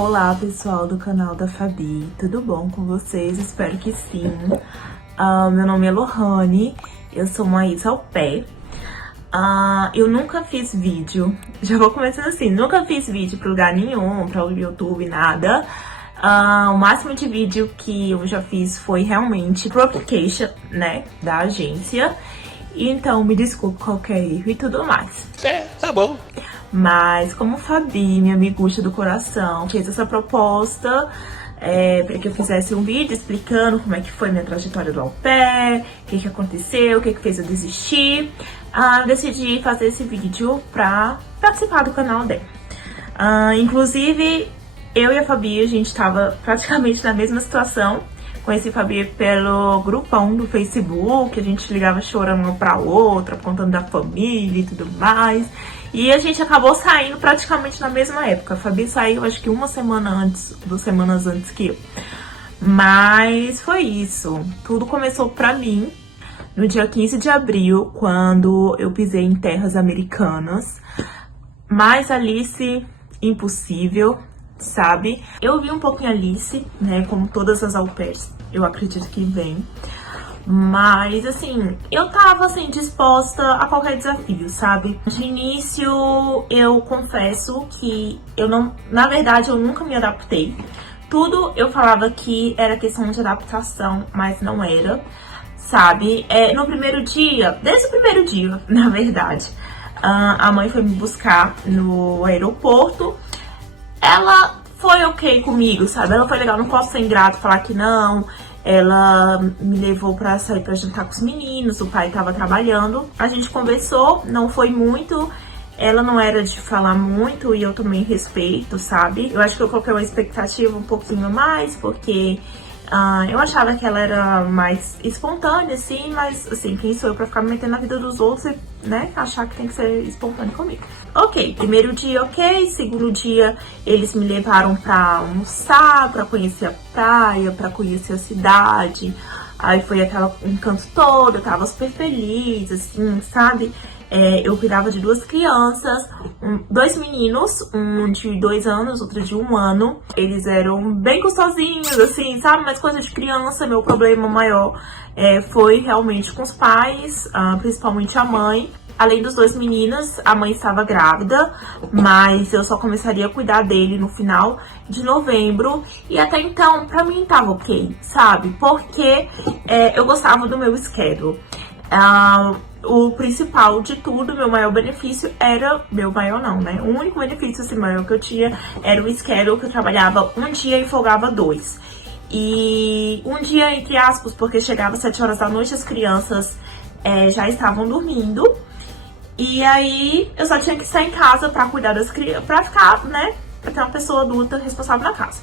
Olá pessoal do canal da Fabi, tudo bom com vocês? Espero que sim. Meu nome é Lohane, eu sou uma ex-au-pair. Eu nunca fiz vídeo, já vou começando assim, nunca fiz vídeo pra lugar nenhum, pra o YouTube, nada. O máximo de vídeo que eu já fiz foi realmente pro application, né, da agência. Então me desculpe qualquer erro e tudo mais. Tá bom. Mas como Fabi, minha amigucha do coração, fez essa proposta para que eu fizesse um vídeo explicando como é que foi minha trajetória do au pair, o que aconteceu, o que fez eu desistir, eu decidi fazer esse vídeo pra participar do canal dela. Inclusive, eu e a Fabi, a gente tava praticamente na mesma situação. Conheci a Fabi pelo grupão do Facebook, a gente ligava chorando uma pra outra, contando da família e tudo mais. E a gente acabou saindo praticamente na mesma época. A Fabi saiu acho que uma semana antes, 2 semanas antes que eu. Mas foi isso. Tudo começou pra mim no dia 15 de abril, quando eu pisei em terras americanas. Mas Alice, impossível, sabe? Eu vi um pouco em Alice, né, como todas as au pairs, eu acredito que vem. Mas, assim, eu tava, assim, disposta a qualquer desafio, sabe? De início, eu confesso que eu não... Na verdade, eu nunca me adaptei. Tudo eu falava que era questão de adaptação, mas não era, sabe? No primeiro dia, desde o primeiro dia, na verdade, a mãe foi me buscar no aeroporto. Ela foi ok comigo, sabe? Ela foi legal, não posso ser ingrato falar que não. Ela me levou pra sair pra jantar com os meninos, o pai tava trabalhando. A gente conversou, não foi muito. Ela não era de falar muito e eu também respeito, sabe? Eu acho que eu coloquei uma expectativa um pouquinho mais, porque eu achava que ela era mais espontânea, assim, mas, assim, quem sou eu pra ficar me metendo na vida dos outros e, né, achar que tem que ser espontâneo comigo. Ok, primeiro dia ok, segundo dia eles me levaram pra almoçar, pra conhecer a praia, pra conhecer a cidade. Aí foi aquele encanto todo, eu tava super feliz, assim, sabe? Eu cuidava de 2 crianças, 2 meninos, um de 2 anos, outro de 1 ano. Eles eram bem gostosinhos, assim, sabe? Mas coisa de criança, meu problema maior foi realmente com os pais, principalmente a mãe. Além dos 2 meninos, a mãe estava grávida, mas eu só começaria a cuidar dele no final de novembro. E até então, pra mim tava ok, sabe? Porque eu gostava do meu schedule. O principal de tudo, meu maior benefício era... Meu maior não, né? O único benefício assim, maior que eu tinha era o schedule, que eu trabalhava um dia e folgava 2. E um dia, entre aspas, porque chegava às 7 horas da noite, as crianças já estavam dormindo. E aí, eu só tinha que estar em casa pra cuidar das crianças, pra ficar, né, pra ter uma pessoa adulta responsável na casa.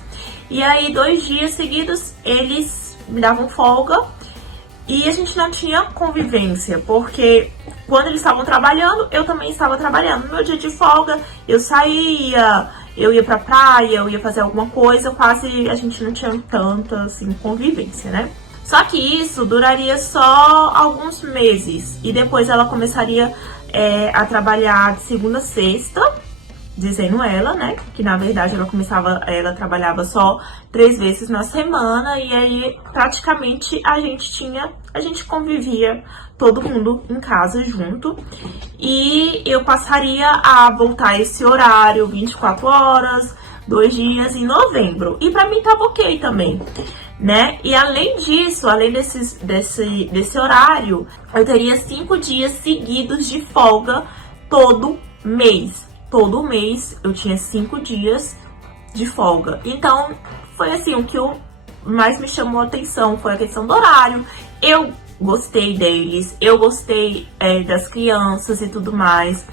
E aí, 2 dias seguidos, eles me davam folga e a gente não tinha convivência, porque quando eles estavam trabalhando, eu também estava trabalhando. No meu dia de folga, eu saía, eu ia pra praia, eu ia fazer alguma coisa, quase a gente não tinha tanta, assim, convivência, né? Só que isso duraria só alguns meses e depois ela começaria a trabalhar de segunda a sexta, dizendo ela, né, que na verdade ela trabalhava só 3 vezes na semana, e aí praticamente a gente convivia todo mundo em casa junto, e eu passaria a voltar esse horário 24 horas, 2 dias em novembro, e pra mim tava ok também, né? E além disso, além desse horário, eu teria 5 dias seguidos de folga todo mês. Todo mês eu tinha 5 dias de folga. Então, foi assim, o que mais me chamou a atenção foi a questão do horário. Eu gostei deles, eu gostei das crianças e tudo mais.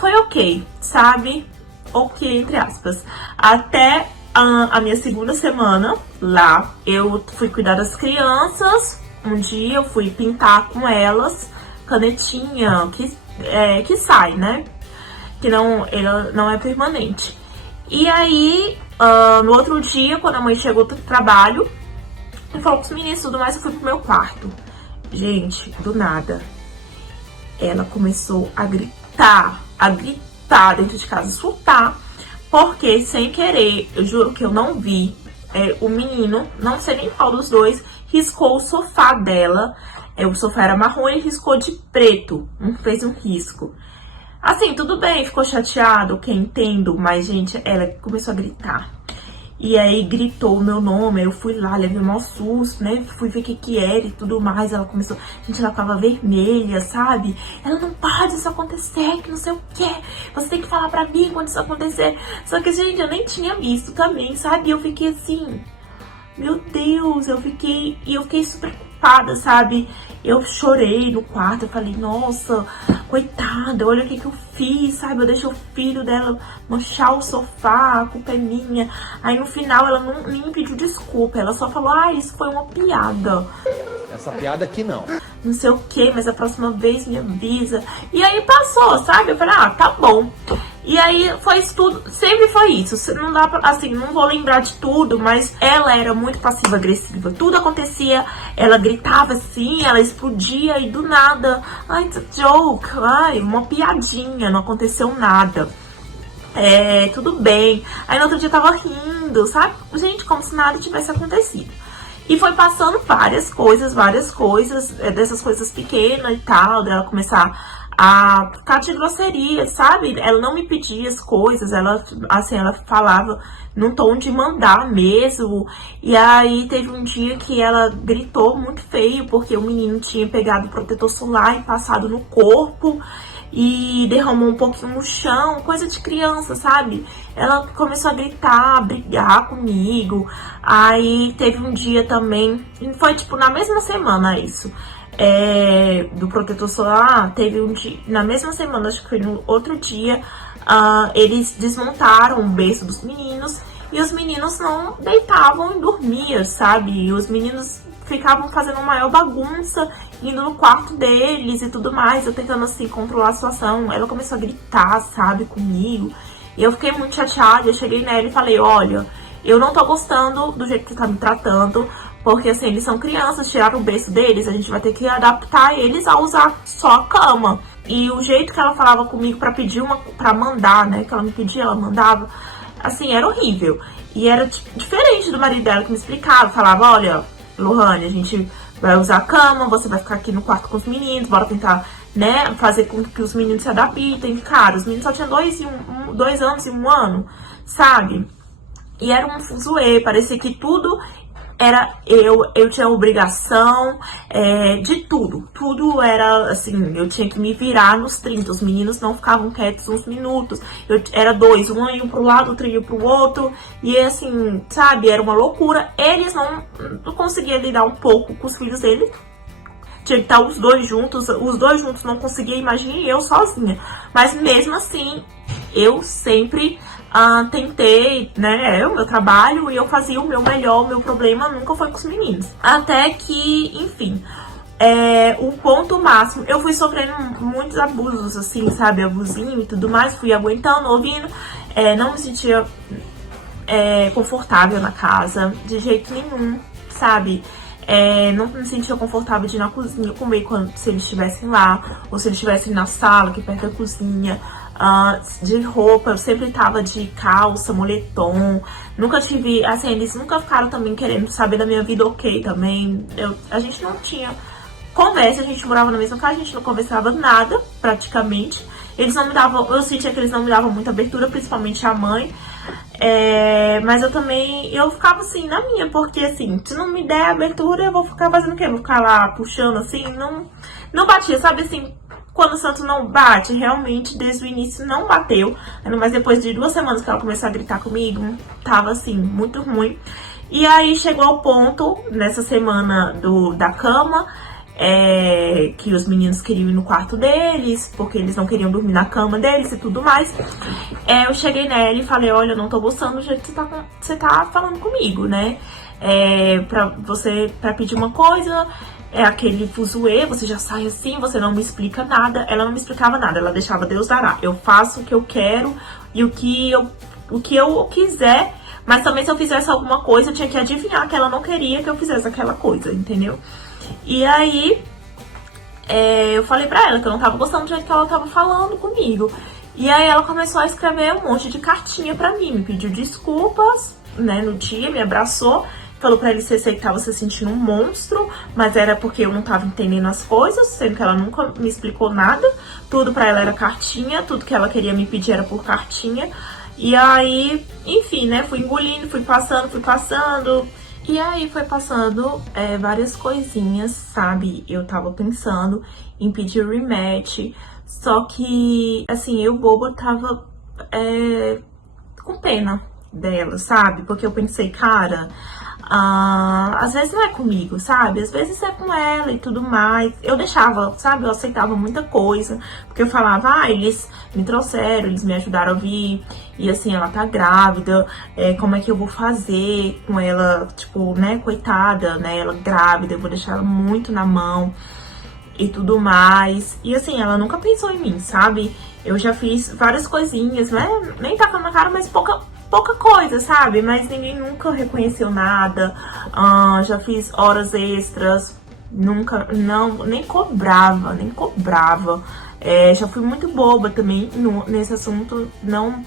Foi ok, sabe? Ok, entre aspas. Até a minha segunda semana lá, eu fui cuidar das crianças. Um dia eu fui pintar com elas, canetinha que sai, né? Que ela não é permanente. E aí, no outro dia, quando a mãe chegou do trabalho, eu falou com os meninos e tudo mais, eu fui pro meu quarto. Gente, do nada, ela começou a gritar dentro de casa, surtar, porque sem querer, eu juro que eu não vi, o menino, não sei nem qual dos dois, riscou o sofá dela. O sofá era marrom e riscou de preto, fez um risco. Assim, tudo bem, ficou chateado, que entendo, mas, gente, ela começou a gritar. E aí gritou o meu nome, aí eu fui lá, levei um maior susto, né? Fui ver o que era e tudo mais. Ela começou, gente, ela ficava vermelha, sabe? Ela, não pode isso acontecer, que não sei o quê. Você tem que falar pra mim quando isso acontecer. Só que, gente, eu nem tinha visto também, sabe? Eu fiquei assim, meu Deus, eu fiquei super culpada, sabe? Eu chorei no quarto, eu falei, nossa, coitada, olha o que eu fiz, sabe? Eu deixei o filho dela manchar o sofá, a culpa é minha. Aí no final ela nem me pediu desculpa, ela só falou, isso foi uma piada. Essa piada aqui não. Não sei o que, mas a próxima vez me avisa. E aí passou, sabe? Eu falei, tá bom. E aí foi isso tudo, sempre foi isso. Não dá pra, assim, não vou lembrar de tudo, mas ela era muito passiva-agressiva. Tudo acontecia, ela gritava assim, ela explodia e do nada, it's a joke, uma piadinha, não aconteceu nada. Tudo bem. Aí no outro dia tava rindo, sabe? Gente, como se nada tivesse acontecido. E foi passando várias coisas, dessas coisas pequenas e tal, dela começar a ficar de grosseria, sabe? Ela não me pedia as coisas, ela falava num tom de mandar mesmo. E aí teve um dia que ela gritou muito feio, porque o menino tinha pegado protetor solar e passado no corpo e derramou um pouquinho no chão, coisa de criança, sabe? Ela começou a gritar, a brigar comigo. Aí teve um dia também, foi tipo na mesma semana isso, do protetor solar, teve um dia, na mesma semana, acho que foi no outro dia, eles desmontaram o berço dos meninos e os meninos não deitavam e dormiam, sabe? E os meninos ficavam fazendo maior bagunça, indo no quarto deles e tudo mais, eu tentando assim controlar a situação. Ela começou a gritar, sabe, comigo, e eu fiquei muito chateada. Eu cheguei nela e falei, olha, eu não tô gostando do jeito que você tá me tratando, porque assim, eles são crianças, tiraram o berço deles, a gente vai ter que adaptar eles a usar só a cama. E o jeito que ela falava comigo pra pedir pra mandar, né, que ela me pedia, ela mandava, assim, era horrível. E era diferente do marido dela, que me explicava, falava, olha, Lohane, a gente vai usar a cama, você vai ficar aqui no quarto com os meninos, bora tentar, né, fazer com que os meninos se adaptem. Cara, os meninos só tinham 2 anos e 1 ano, sabe? E era um fuzuê, parecia que tudo era eu tinha obrigação de tudo. Tudo era assim, eu tinha que me virar nos 30. Os meninos não ficavam quietos uns minutos. Era 2, um ia pro lado, outro ia pro outro. E assim, sabe, era uma loucura. Eles não conseguiam lidar um pouco com os filhos deles. Tinha que estar os dois juntos não conseguia, imagine eu sozinha. Mas mesmo assim, eu sempre tentei, né, o meu trabalho, e eu fazia o meu melhor. O meu problema nunca foi com os meninos. Até que, enfim, o ponto máximo, eu fui sofrendo muitos abusos, assim, sabe, abusinho e tudo mais, fui aguentando, ouvindo, não me sentia confortável na casa, de jeito nenhum, sabe. Não me sentia confortável de ir na cozinha comer se eles estivessem lá, ou se eles estivessem na sala, aqui perto da cozinha. De roupa, eu sempre tava de calça, moletom. Nunca tive, assim, eles nunca ficaram também querendo saber da minha vida, ok, também. A gente não tinha conversa, a gente morava na mesma casa, a gente não conversava nada, praticamente. Eles não me davam, eu sentia que eles não me davam muita abertura, principalmente a mãe. Mas eu ficava assim, na minha, porque assim, se não me der abertura, eu vou ficar fazendo o quê? Vou ficar lá puxando assim, não batia, sabe assim, quando o santo não bate, realmente, desde o início não bateu, mas depois de 2 semanas que ela começou a gritar comigo, tava assim, muito ruim. E aí chegou ao ponto, nessa semana da cama, que os meninos queriam ir no quarto deles, porque eles não queriam dormir na cama deles e tudo mais. Eu cheguei nela e falei, olha, eu não tô gostando do jeito que você tá falando comigo, né? Pra pedir uma coisa, aquele fuzuê, você já sai assim, você não me explica nada. Ela não me explicava nada, ela deixava Deus dará. Eu faço o que eu quero e o que eu quiser, mas também se eu fizesse alguma coisa, eu tinha que adivinhar que ela não queria que eu fizesse aquela coisa, entendeu? E aí, eu falei pra ela que eu não tava gostando do jeito que ela tava falando comigo. E aí ela começou a escrever um monte de cartinha pra mim, me pediu desculpas, né, no dia, me abraçou, falou pra ele se ele tava se sentindo um monstro, mas era porque eu não tava entendendo as coisas, sendo que ela nunca me explicou nada, tudo pra ela era cartinha, tudo que ela queria me pedir era por cartinha. E aí, enfim, né, fui engolindo, fui passando. E aí foi passando várias coisinhas, sabe? Eu tava pensando em pedir rematch, só que, assim, eu boba tava com pena dela, sabe? Porque eu pensei, cara, às vezes não é comigo, sabe? Às vezes é com ela e tudo mais. Eu deixava, sabe? Eu aceitava muita coisa, porque eu falava, eles me trouxeram, eles me ajudaram a vir, e assim, ela tá grávida, como é que eu vou fazer com ela, tipo, né, coitada, né, ela grávida, eu vou deixar ela muito na mão e tudo mais. E assim, ela nunca pensou em mim, sabe? Eu já fiz várias coisinhas, né, nem tava na cara, mas pouca coisa, sabe? Mas ninguém nunca reconheceu nada. Já fiz horas extras, nunca, não, nem cobrava. Já fui muito boba também nesse assunto, não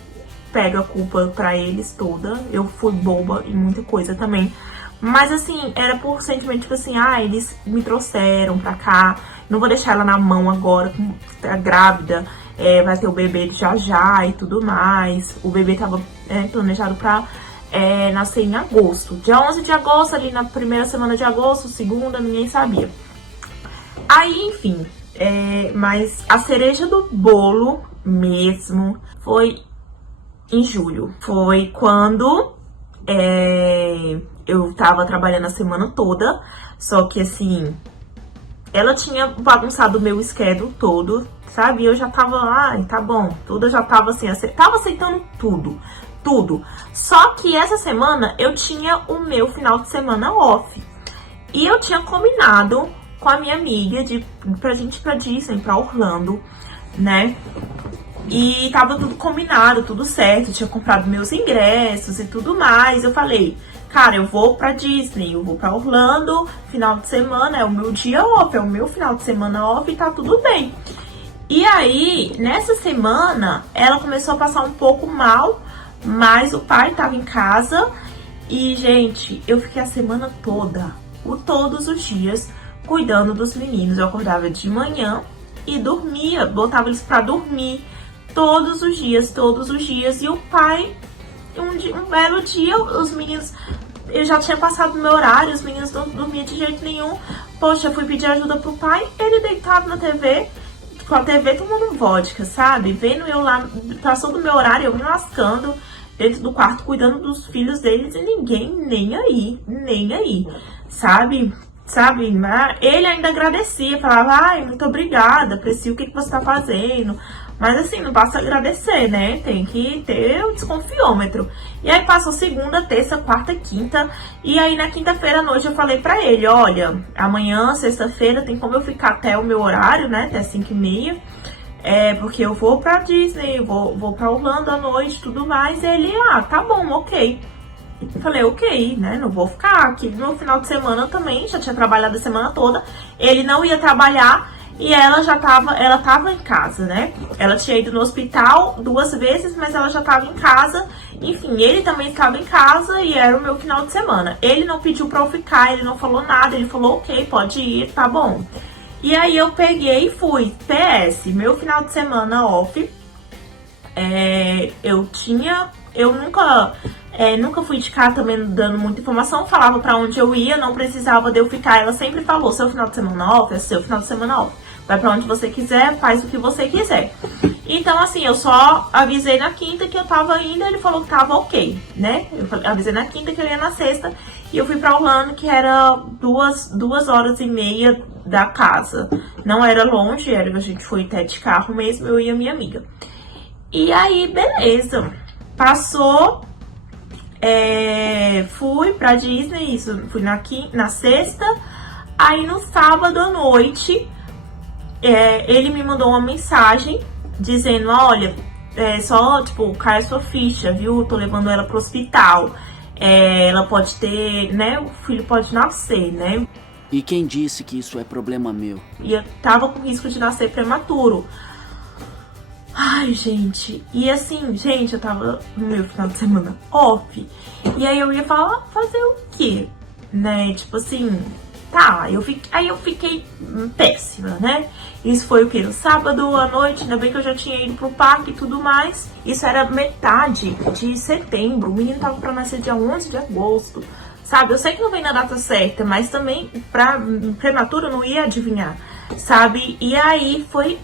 pego a culpa pra eles toda. Eu fui boba em muita coisa também. Mas assim, era por sentimento, tipo assim, eles me trouxeram pra cá, não vou deixar ela na mão agora, tá grávida, vai ter o bebê já já e tudo mais. O bebê tava planejado pra nascer em agosto. Dia 11 de agosto, ali na primeira semana de agosto, segunda, ninguém sabia. Aí, enfim, mas a cereja do bolo mesmo foi em julho. Foi quando eu tava trabalhando a semana toda, só que assim, ela tinha bagunçado o meu schedule todo, sabe? Eu já tava, tá bom, tudo eu já tava assim, tava aceitando tudo. Só que essa semana eu tinha o meu final de semana off. E eu tinha combinado com a minha amiga pra gente ir pra Disney, pra Orlando, né? E tava tudo combinado, tudo certo, eu tinha comprado meus ingressos e tudo mais. Eu falei, cara, eu vou pra Disney, eu vou pra Orlando, final de semana, é o meu dia off, é o meu final de semana off e tá tudo bem. E aí, nessa semana, ela começou a passar um pouco mal, mas o pai tava em casa e, gente, eu fiquei a semana toda, todos os dias, cuidando dos meninos. Eu acordava de manhã e dormia, botava eles pra dormir todos os dias. E o pai, um belo dia, os meninos, eu já tinha passado o meu horário, os meninos não dormiam de jeito nenhum. Poxa, eu fui pedir ajuda pro pai, ele deitado na TV, com a TV tomando vodka, sabe? Vendo eu lá, passou do meu horário, eu me lascando dentro do quarto, cuidando dos filhos deles e ninguém nem aí, sabe? Ele ainda agradecia, falava, muito obrigada, aprecio o que você tá fazendo. Mas assim, não basta agradecer, né? Tem que ter o desconfiômetro. E aí passou segunda, terça, quarta, quinta. E aí na quinta-feira à noite eu falei pra ele, olha, amanhã, sexta-feira, tem como eu ficar até o meu horário, né? Até 5h30. Porque eu vou pra Disney, vou pra Orlando à noite e tudo mais. E ele, tá bom, ok. Eu falei, ok, né? Não vou ficar aqui no final de semana também. Já tinha trabalhado a semana toda. Ele não ia trabalhar. E ela tava em casa, né? Ela tinha ido no hospital 2 vezes, mas ela já tava em casa. Enfim, ele também estava em casa e era o meu final de semana. Ele não pediu pra eu ficar, ele não falou nada, ele falou, ok, pode ir, tá bom. E aí eu peguei e fui. PS, meu final de semana off, eu nunca fui de cá também dando muita informação, falava pra onde eu ia, não precisava de eu ficar. Ela sempre falou, seu final de semana off é seu final de semana off. Vai pra onde você quiser, faz o que você quiser. Então, assim, eu só avisei na quinta que eu tava indo, ele falou que tava ok, né? Eu avisei na quinta que eu ia na sexta, e eu fui pra Orlando, que era 2h30 da casa. Não era longe, a gente foi até de carro mesmo, eu e a minha amiga. E aí, beleza. Passou, fui pra Disney, isso, fui na sexta. Aí no sábado à noite, ele me mandou uma mensagem dizendo, olha, só, tipo, cai a sua ficha, viu? Tô levando ela pro hospital. Ela pode ter, né? O filho pode nascer, né? E quem disse que isso é problema meu? E eu tava com risco de nascer prematuro. Ai, gente, e assim, gente, eu tava no meu final de semana off, e aí eu ia fazer o quê? Né, tipo assim, tá, aí eu fiquei péssima, né? Isso foi o quê? No sábado à noite, ainda bem que eu já tinha ido pro parque e tudo mais. Isso era metade de setembro, o menino tava pra nascer dia 11 de agosto, sabe? Eu sei que não vem na data certa, mas também pra prematuro eu não ia adivinhar, sabe? E aí foi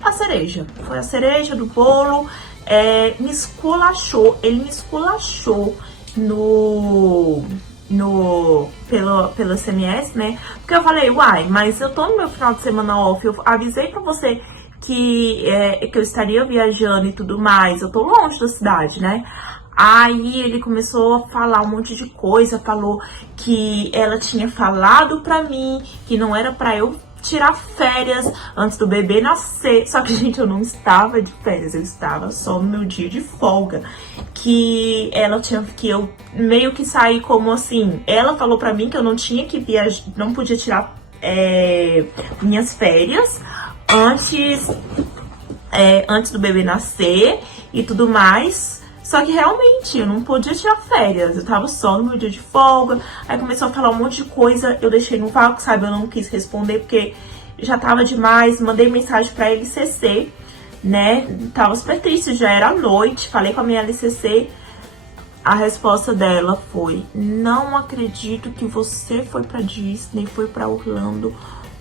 a cereja do bolo, me esculachou, ele me esculachou pelo SMS, né? Porque eu falei, uai, mas eu tô no meu final de semana off, eu avisei pra você que eu estaria viajando e tudo mais, eu tô longe da cidade, né? Aí ele começou a falar um monte de coisa, falou que ela tinha falado pra mim que não era pra eu tirar férias antes do bebê nascer. Só que, gente, eu não estava de férias, eu estava só no meu dia de folga. Que eu meio que saí como assim, ela falou pra mim que eu não tinha que viajar, não podia tirar minhas férias antes do bebê nascer e tudo mais. Só que realmente eu não podia tirar férias, eu tava só no meu dia de folga. Aí começou a falar um monte de coisa, eu deixei no vácuo, sabe? Eu não quis responder porque já tava demais. Mandei mensagem pra LCC, né? Tava super triste, já era noite. Falei com a minha LCC. A resposta dela foi: não acredito que você foi pra Disney, foi pra Orlando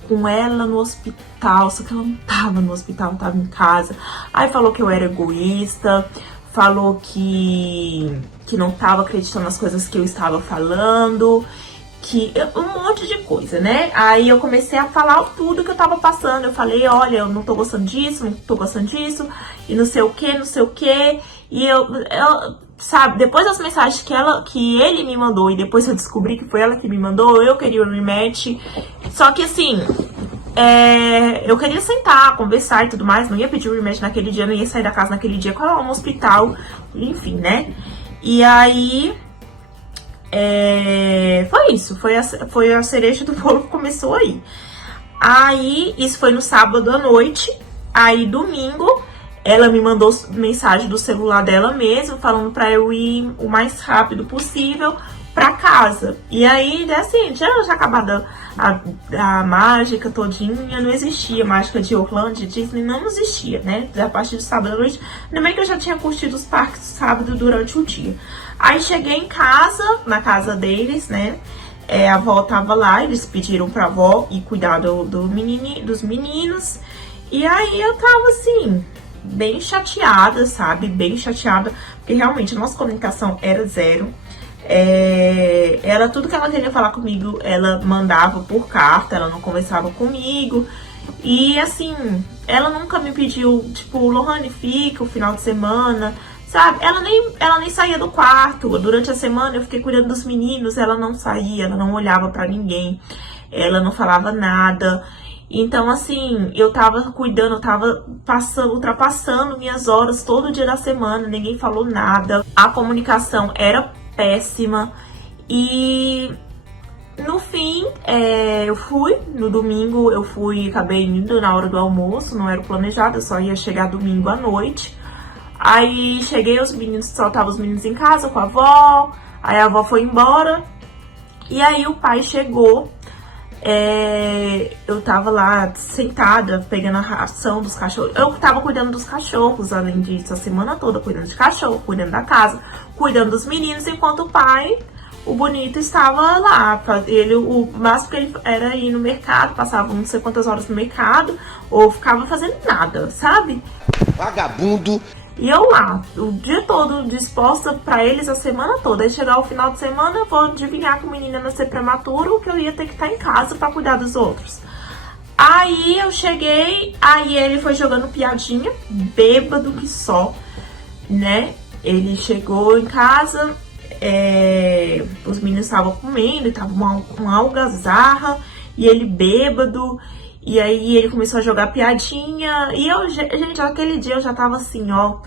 com ela no hospital. Só que ela não tava no hospital, tava em casa. Aí falou que eu era egoísta. Falou que não tava acreditando nas coisas que eu estava falando, um monte de coisa, né? Aí eu comecei a falar tudo que eu tava passando. Eu falei, olha, eu não tô gostando disso, não tô gostando disso, e não sei o que, não sei o que. E eu sabe, depois das mensagens que ele me mandou, e depois eu descobri que foi ela que me mandou, eu queria o rematch. Só que assim, eu queria sentar, conversar e tudo mais, não ia pedir o rematch naquele dia, não ia sair da casa naquele dia, com ela no hospital, enfim, né? E aí, foi isso, foi a cereja do bolo que começou aí. Aí, isso foi no sábado à noite, aí domingo, ela me mandou mensagem do celular dela mesmo, falando pra eu ir o mais rápido possível pra casa. E aí, assim, já acabada a mágica todinha, não existia mágica de Orlando, de Disney, não existia, né? A partir do sábado à noite, ainda bem que eu já tinha curtido os parques sábado durante o dia. Aí cheguei em casa, na casa deles, né? A avó tava lá, eles pediram pra avó ir cuidar dos meninos. E aí eu tava assim, bem chateada, sabe? Bem chateada, porque realmente a nossa comunicação era zero. Ela, tudo que ela queria falar comigo, ela mandava por carta, ela não conversava comigo. E assim, ela nunca me pediu, tipo, Lohane, fica o final de semana, sabe? Ela nem saía do quarto. Durante a semana eu fiquei cuidando dos meninos, ela não saía, ela não olhava pra ninguém, ela não falava nada. Então, assim, eu tava cuidando, eu tava ultrapassando minhas horas todo dia da semana, ninguém falou nada. A comunicação era péssima. E no fim, no domingo acabei indo na hora do almoço, não era planejado, eu só ia chegar domingo à noite. Aí cheguei, só estavam os meninos em casa com a avó, aí a avó foi embora, e aí o pai chegou. Eu tava lá sentada, pegando a ração dos cachorros. Eu tava cuidando dos cachorros, além disso, a semana toda cuidando de cachorro, cuidando da casa, cuidando dos meninos, enquanto o pai, o bonito, estava lá. O máximo que ele era ir no mercado, passava não sei quantas horas no mercado, ou ficava fazendo nada, sabe? Vagabundo! E eu lá, o dia todo disposta pra eles a semana toda. Aí chegar o final de semana, eu vou adivinhar que o menino ia nascer prematuro, que eu ia ter que estar em casa pra cuidar dos outros. Aí eu cheguei, aí ele foi jogando piadinha, bêbado que só, né? Ele chegou em casa, os meninos estavam comendo, tava uma algazarra, e ele bêbado. E aí ele começou a jogar piadinha. E eu, gente, aquele dia eu já tava assim, ó,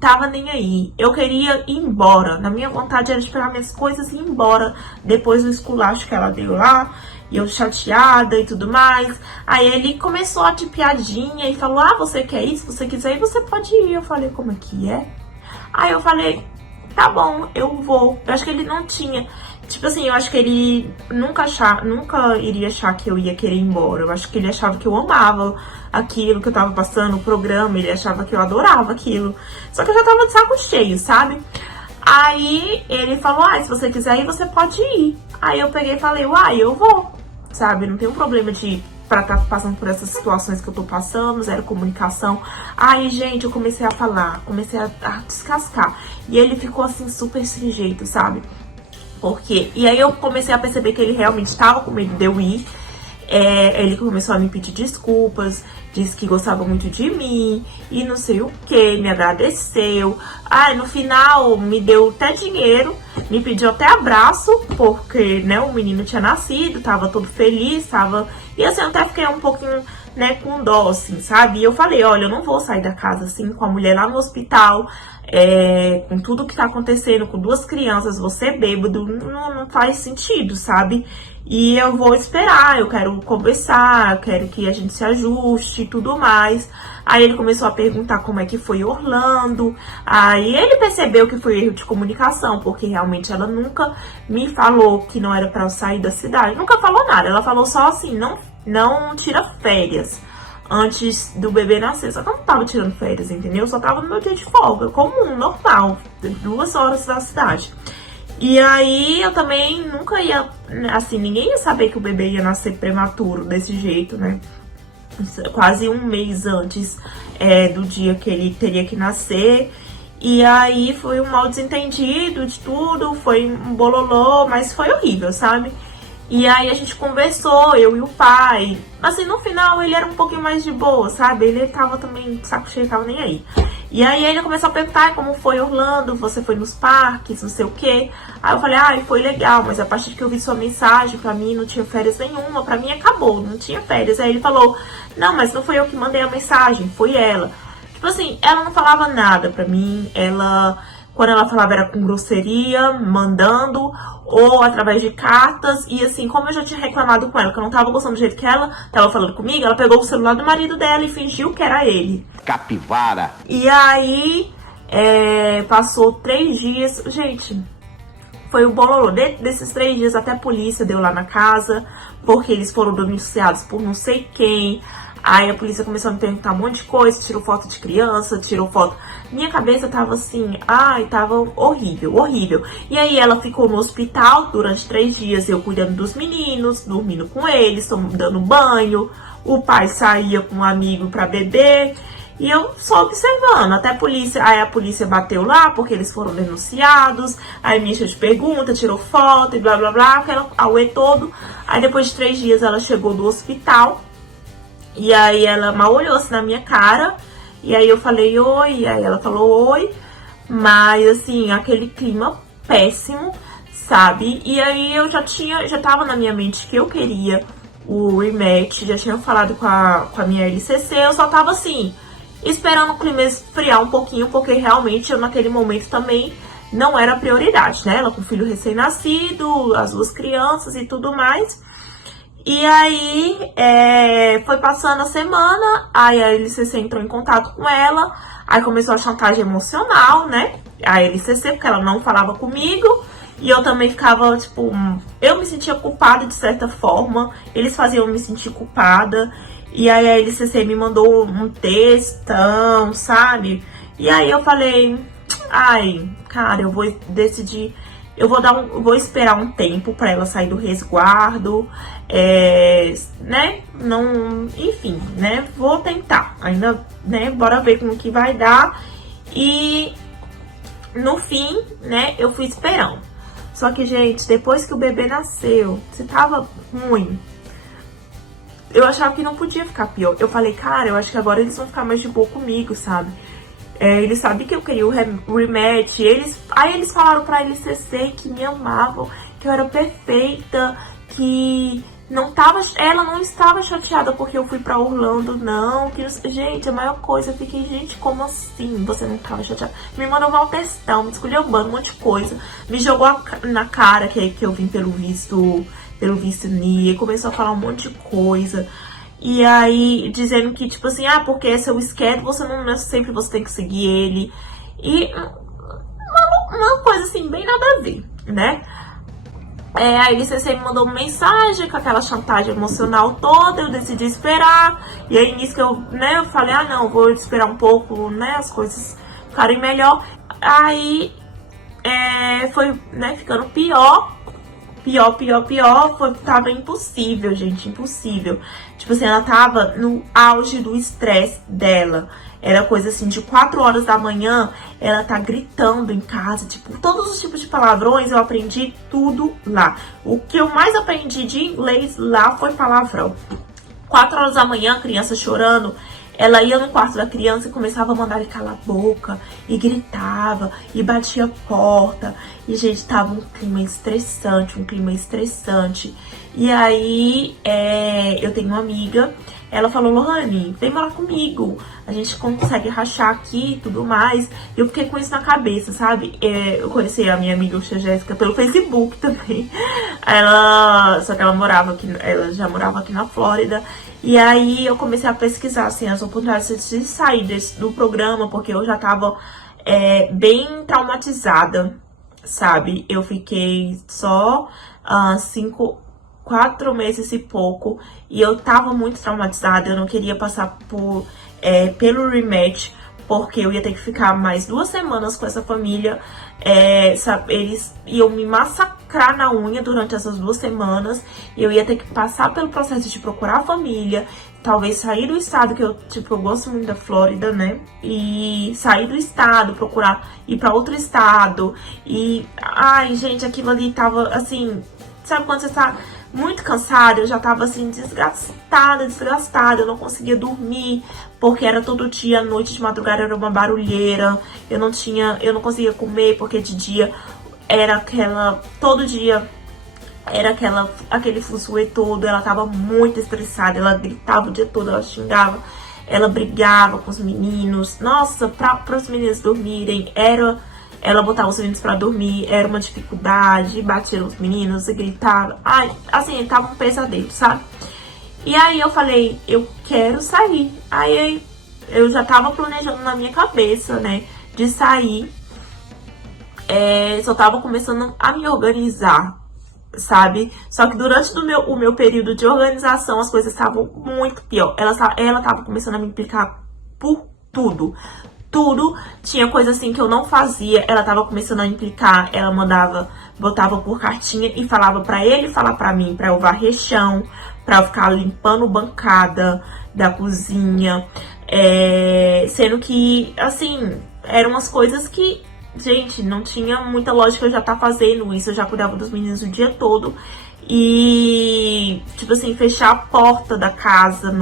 tava nem aí. Eu queria ir embora. Na minha vontade era de pegar minhas coisas e ir embora depois do esculacho que ela deu lá. E eu chateada e tudo mais. Aí ele começou a de piadinha e falou, ah, você quer isso? Se você quiser ir, você pode ir. Eu falei, como é que é? Aí eu falei, tá bom, eu vou. Eu acho que ele não tinha... Tipo assim, eu acho que ele nunca iria achar que eu ia querer ir embora. Eu acho que ele achava que eu amava aquilo que eu tava passando, o programa. Ele achava que eu adorava aquilo. Só que eu já tava de saco cheio, sabe? Aí ele falou, ah, se você quiser ir, você pode ir. Aí eu peguei e falei, uai, eu vou. Sabe, não tem um problema de... pra estar passando por essas situações que eu tô passando, zero comunicação. Aí, gente, eu comecei a falar, comecei a descascar. E ele ficou assim, super sem jeito, sabe? Porque... E aí eu comecei a perceber que ele realmente estava com medo de eu ir. Ele começou a me pedir desculpas, disse que gostava muito de mim e não sei o que, me agradeceu. Ai, no final me deu até dinheiro, me pediu até abraço, porque, né, o menino tinha nascido, tava todo feliz, tava... E assim, eu até fiquei um pouquinho, né, com dó, assim, sabe? E eu falei, olha, eu não vou sair da casa, assim, com a mulher lá no hospital, com tudo que tá acontecendo, com 2 crianças, você bêbado, não faz sentido, sabe? E eu vou esperar, eu quero conversar, eu quero que a gente se ajuste e tudo mais. Aí ele começou a perguntar como é que foi Orlando. Aí ele percebeu que foi erro de comunicação, porque realmente ela nunca me falou que não era pra eu sair da cidade. Nunca falou nada, ela falou só assim, não tira férias antes do bebê nascer. Só que eu não tava tirando férias, entendeu? Eu só tava no meu dia de folga, comum, normal, 2 horas da cidade. E aí eu também nunca ia, assim, ninguém ia saber que o bebê ia nascer prematuro desse jeito, né? Quase um mês antes do dia que ele teria que nascer. E aí foi um mal desentendido de tudo, foi um bololô, mas foi horrível, sabe? E aí a gente conversou, eu e o pai. Assim, no final ele era um pouquinho mais de boa, sabe? Ele tava também, saco cheio, tava nem aí. E aí ele começou a perguntar como foi Orlando, você foi nos parques, não sei o quê. Aí eu falei, foi legal, mas a partir que eu vi sua mensagem, pra mim não tinha férias nenhuma, pra mim acabou, não tinha férias. Aí ele falou, não, mas não foi eu que mandei a mensagem, foi ela. Tipo assim, ela não falava nada pra mim, quando ela falava era com grosseria, mandando, ou através de cartas. E assim, como eu já tinha reclamado com ela, que eu não tava gostando do jeito que ela tava falando comigo, ela pegou o celular do marido dela e fingiu que era ele. Capivara. E aí, passou 3 dias, gente, foi o bololô. Desses 3 dias até a polícia deu lá na casa, porque eles foram denunciados por não sei quem. Aí a polícia começou a me perguntar um monte de coisa, tirou foto de criança, tirou foto... Minha cabeça tava assim, tava horrível, horrível. E aí ela ficou no hospital durante 3 dias, eu cuidando dos meninos, dormindo com eles, dando banho. O pai saía com um amigo pra beber. E eu só observando, até a polícia... Aí a polícia bateu lá, porque eles foram denunciados. Aí me encheu de pergunta, tirou foto e blá blá blá, aquela auê todo. Aí depois de 3 dias ela chegou do hospital. E aí ela mal olhou assim na minha cara. E aí eu falei oi, aí ela falou oi. Mas assim, aquele clima péssimo, sabe? E aí eu já tava na minha mente que eu queria o rematch. Já tinha falado com a minha LCC. Eu só tava assim, esperando o clima esfriar um pouquinho, porque realmente eu naquele momento também não era prioridade, né? Ela com o filho recém-nascido, as 2 crianças e tudo mais. E aí, foi passando a semana, aí a LCC entrou em contato com ela, aí começou a chantagem emocional, né? A LCC, porque ela não falava comigo, e eu também ficava, tipo, eu me sentia culpada de certa forma, eles faziam eu me sentir culpada, e aí a LCC me mandou um textão, sabe? E aí eu falei, cara, eu vou decidir... Eu vou esperar um tempo pra ela sair do resguardo, né, enfim, né, vou tentar, ainda, né, bora ver como que vai dar. E no fim, né, eu fui esperando. Só que, gente, depois que o bebê nasceu, se tava ruim, eu achava que não podia ficar pior. Eu falei, cara, eu acho que agora eles vão ficar mais de boa comigo, sabe? Eles sabiam que eu queria o rematch. Aí eles falaram pra LCC que me amavam, que eu era perfeita, que ela não estava chateada porque eu fui pra Orlando, não. Gente, a maior coisa, eu fiquei, gente, como assim você não estava chateada? Me mandou um textão, me escolheu um monte de coisa, me jogou na cara que eu vim pelo visto pelo visto NIE, começou a falar um monte de coisa. E aí, dizendo que, tipo assim, porque esse é o schedule, você não é sempre você tem que seguir ele. E uma coisa assim, bem nada a ver, né? A LCC me mandou uma mensagem com aquela chantagem emocional toda, eu decidi esperar. E aí, nisso que eu falei, não, vou esperar um pouco, né, as coisas ficarem melhor. Aí, foi, ficando pior. Tava impossível, gente, impossível. Tipo assim, ela tava no auge do estresse dela. Era coisa assim, de 4 horas da manhã, ela tá gritando em casa, tipo, todos os tipos de palavrões, eu aprendi tudo lá. O que eu mais aprendi de inglês lá foi palavrão. 4 horas da manhã, a criança chorando, ela ia no quarto da criança e começava a mandar ele calar a boca, e gritava, e batia a porta. E, gente, tava um clima estressante. E aí, eu tenho uma amiga, ela falou, Lohane, vem morar comigo, a gente consegue rachar aqui e tudo mais. E eu fiquei com isso na cabeça, sabe? Eu conheci a minha amiga, Jéssica, pelo Facebook também. Só que ela já morava aqui na Flórida. E aí eu comecei a pesquisar, assim, as oportunidades de sair do programa, porque eu já tava bem traumatizada, sabe? Eu fiquei só 4 meses e pouco, e eu tava muito traumatizada, eu não queria passar pelo rematch, porque eu ia ter que ficar mais 2 semanas com essa família, eles iam me massacrar na unha durante essas 2 semanas, e eu ia ter que passar pelo processo de procurar a família, talvez sair do estado, que eu gosto muito da Flórida, né, e sair do estado, procurar ir pra outro estado, e, ai, gente, aquilo ali tava, assim, sabe quando você tá muito cansada? Eu já tava assim, desgastada, eu não conseguia dormir, porque era todo dia, à noite, de madrugada era uma barulheira, eu não conseguia comer, porque de dia era todo dia era aquele fuzuê todo, ela tava muito estressada, ela gritava o dia todo, ela xingava, ela brigava com os meninos, nossa, para os meninos dormirem, ela botava os meninos pra dormir, era uma dificuldade, batia nos meninos e gritava. Ai, assim, tava um pesadelo, sabe? E aí eu falei, eu quero sair. Aí eu já tava planejando na minha cabeça, né, de sair. Só tava começando a me organizar, sabe? Só que durante o meu período de organização, as coisas estavam muito pior. Ela tava começando a me implicar por tudo. Tinha coisa assim que eu não fazia, ela tava começando a implicar, ela botava por cartinha e falava pra ele falar pra mim, pra eu varrer chão, pra eu ficar limpando bancada da cozinha, sendo que, assim, eram umas coisas que, gente, não tinha muita lógica eu já tá fazendo isso, eu já cuidava dos meninos o dia todo. E, tipo assim, fechar a porta da casa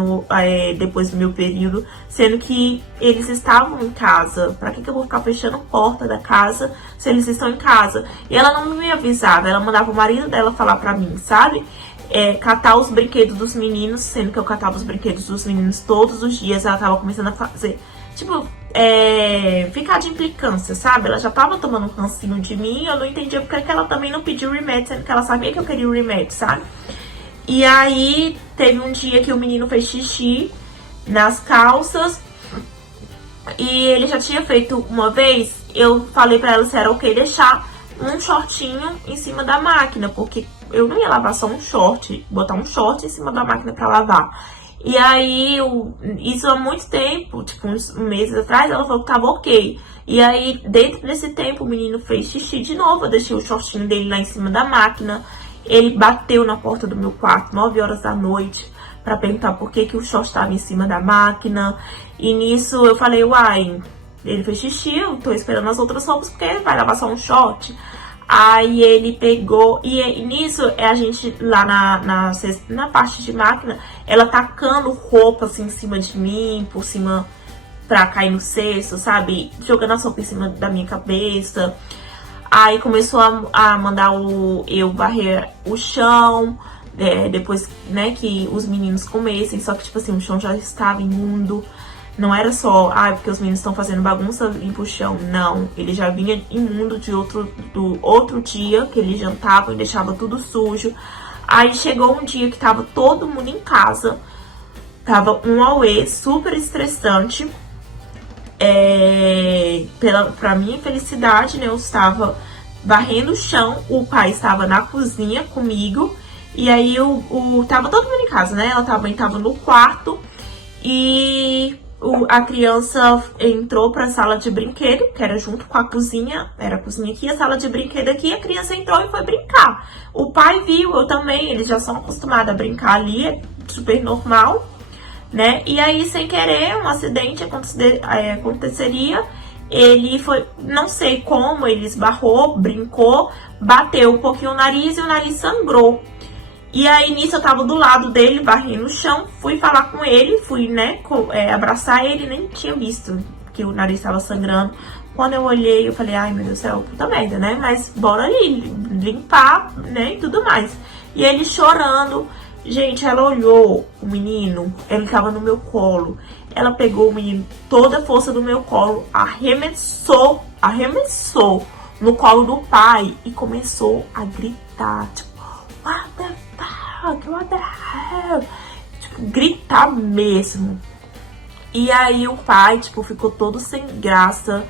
depois do meu período, sendo que eles estavam em casa. Pra que eu vou ficar fechando a porta da casa se eles estão em casa? E ela não me avisava, ela mandava o marido dela falar pra mim, sabe? Catar os brinquedos dos meninos, sendo que eu catava os brinquedos dos meninos todos os dias. Ela tava começando a fazer, tipo, ficar de implicância, sabe? Ela já tava tomando um cansinho de mim, eu não entendia porque que ela também não pediu rematch, sendo que ela sabia que eu queria o rematch, sabe? E aí, teve um dia que o menino fez xixi nas calças, e ele já tinha feito uma vez, eu falei pra ela se era ok deixar um shortinho em cima da máquina, porque eu não ia lavar só um short, botar um short em cima da máquina pra lavar. E aí, isso há muito tempo, tipo uns meses atrás, ela falou que tava ok. E aí, dentro desse tempo, o menino fez xixi de novo, eu deixei o shortinho dele lá em cima da máquina. Ele bateu na porta do meu quarto, 9 horas da noite, pra perguntar por que o short tava em cima da máquina. E nisso, eu falei, uai, ele fez xixi, eu tô esperando as outras roupas, porque vai lavar só um short. Aí ele pegou, e nisso a gente lá na parte de máquina, ela tacando roupa assim em cima de mim, por cima pra cair no cesto, sabe? Jogando a roupa em cima da minha cabeça. Aí começou a mandar eu varrer o chão, depois, né, que os meninos comessem, só que tipo assim, o chão já estava imundo. Não era só, porque os meninos estão fazendo bagunça, limpa o chão. Não, ele já vinha imundo do outro dia, que eles jantavam e deixava tudo sujo. Aí chegou um dia que tava todo mundo em casa, tava um auê super estressante. Pra minha felicidade, né, eu estava varrendo o chão, o pai estava na cozinha comigo, e aí tava todo mundo em casa, né, ela também tava no quarto, e a criança entrou pra sala de brinquedo, que era junto com a cozinha, era a cozinha aqui, a sala de brinquedo aqui, a criança entrou e foi brincar. O pai viu, eu também, eles já são acostumados a brincar ali, é super normal, né? E aí, sem querer, um acidente aconteceria. Ele foi, não sei como, ele esbarrou, brincou, bateu um pouquinho o nariz e o nariz sangrou. E aí, nisso, eu tava do lado dele, barri no chão, fui falar com ele, fui, né, abraçar ele, nem tinha visto que o nariz tava sangrando. Quando eu olhei, eu falei, ai, meu Deus do céu, puta merda, né? Mas bora ali, limpar, né, e tudo mais. E ele chorando. Gente, ela olhou o menino, ele tava no meu colo. Ela pegou o menino, toda a força do meu colo, arremessou no colo do pai e começou a gritar, tipo, what the fuck, what the hell? Tipo, gritar mesmo. E aí o pai, tipo, ficou todo sem graça.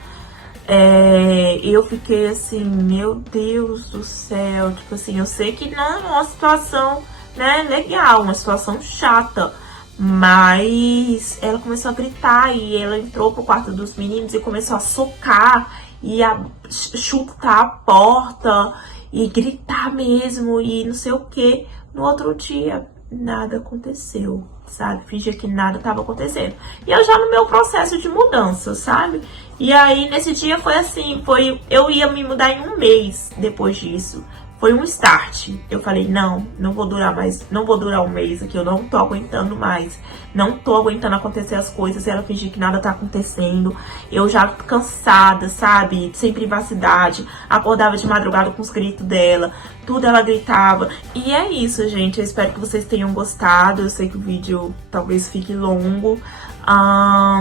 Eu fiquei assim, meu Deus do céu, tipo assim, eu sei que não é uma situação, né, legal, uma situação chata, mas ela começou a gritar e ela entrou pro quarto dos meninos e começou a socar e a chutar a porta e gritar mesmo e não sei o que. No outro dia, nada aconteceu, sabe? Fingia que nada tava acontecendo. E eu já no meu processo de mudança, sabe? E aí, nesse dia foi assim, eu ia me mudar em um mês depois disso. Foi um start. Eu falei, não vou durar mais, não vou durar um mês aqui, eu não tô aguentando mais. Não tô aguentando acontecer as coisas, ela fingir que nada tá acontecendo. Eu já cansada, sabe? Sem privacidade. Acordava de madrugada com os gritos dela. Tudo ela gritava. E é isso, gente. Eu espero que vocês tenham gostado. Eu sei que o vídeo talvez fique longo.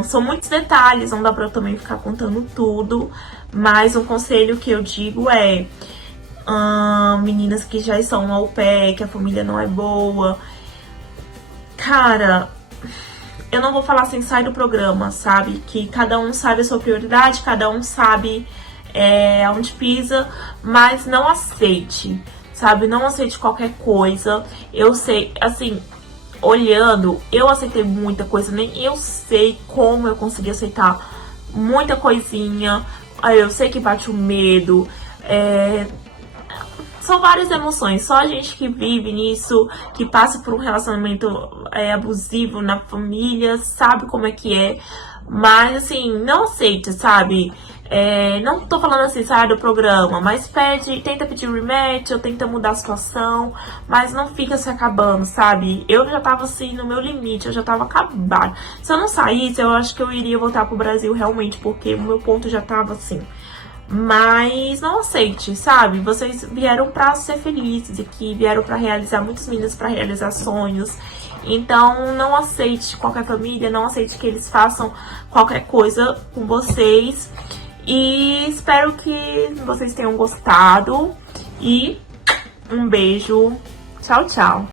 São muitos detalhes, não dá pra eu também ficar contando tudo. Mas um conselho que eu digo é... meninas que já estão ao pé, que a família não é boa. Cara, eu não vou falar assim, sai do programa, sabe? Que cada um sabe a sua prioridade, cada um sabe aonde pisa, mas não aceite, sabe? Não aceite qualquer coisa. Eu sei, assim, olhando, eu aceitei muita coisa, nem eu sei como eu consegui aceitar muita coisinha. Aí eu sei que bate o medo, são várias emoções, só a gente que vive nisso, que passa por um relacionamento abusivo na família, sabe como é que é. Mas assim, não aceita, sabe? Não tô falando assim, sai do programa, mas tenta pedir rematch, ou tenta mudar a situação, mas não fica se acabando, sabe? Eu já tava assim, no meu limite, eu já tava acabada. Se eu não saísse, eu acho que eu iria voltar pro Brasil realmente, porque o meu ponto já tava assim. Mas não aceite, sabe? Vocês vieram pra ser felizes aqui, vieram pra realizar, muitas meninas pra realizar sonhos. Então não aceite qualquer família, não aceite que eles façam qualquer coisa com vocês. E espero que vocês tenham gostado. E um beijo. Tchau, tchau.